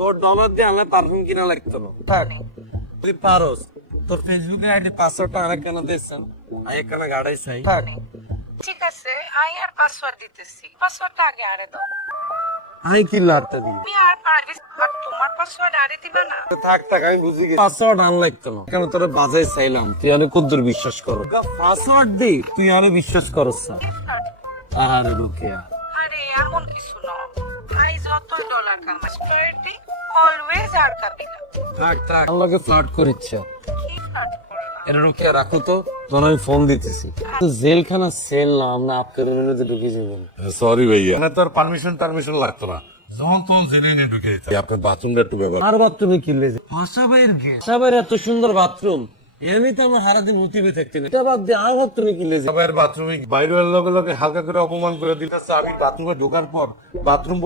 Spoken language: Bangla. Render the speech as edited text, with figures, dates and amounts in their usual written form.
তোর ডলার দিয়ে আনলে পারফিউম কিনা লাগতো না। তুই পারোস, তোর ফেসবুকে আইডি পাসওয়ার্ডটা আরেক কেন দিয়েছেন, আরেক কেন গাড়াই চাই। ঠিক আছে, আই আর পাসওয়ার্ড দিতেছি। পাসওয়ার্ডটা আগে আরে দাও। আই কি লাড়তে দিই। তুমি আর পারবে, আর তোমার পাসওয়ার্ড আরে দিবা না। থাক থাক, আমি বুঝি গেছি। পাসওয়ার্ড আন লাগতো না, কেন তোরে বাজাই চাইলাম, তুই অনেক কদ্দুর বিশ্বাস করো। পাসওয়ার্ড দে, তুই অনেক বিশ্বাস করস না। আরে রুকিয়া, আরে এমন কিছু না। আই যতই ডলার কামাই অলওয়েজ আর কাবি না। থাক থাক, আমাকে ফ্লার্ট করিচ্ছে। কি ফ্লার্ট করে না? এটা রুকিয়া রাখো তো, তখন আমি ফোন দিতেছি। জেলখানা সেল না, আমরা আপনার রুমে ঢুকে যাবেন। সরি ভাইয়া, মানে তোর পারমিশন লাগতো না, যখন তখন জেনে নিয়ে ঢুকে যেত। আপনার বাথরুমটা একটু ব্যবহার। আর বাথরুমে কি লেগে ভাষা বাইর গে, ভাষা বাইরে এত সুন্দর বাথরুম, এমনি তো আমার সারাদিন মুতিবে থাকতে না। এটা বাদ দিয়ে আর বাথরুমে কি লেগে। সবাই বাথরুমে বাইরের লগে লগে হালকা করে অপমান করে দিতেছে। আমি বাথরুমে ঢোকার পর বাথরুম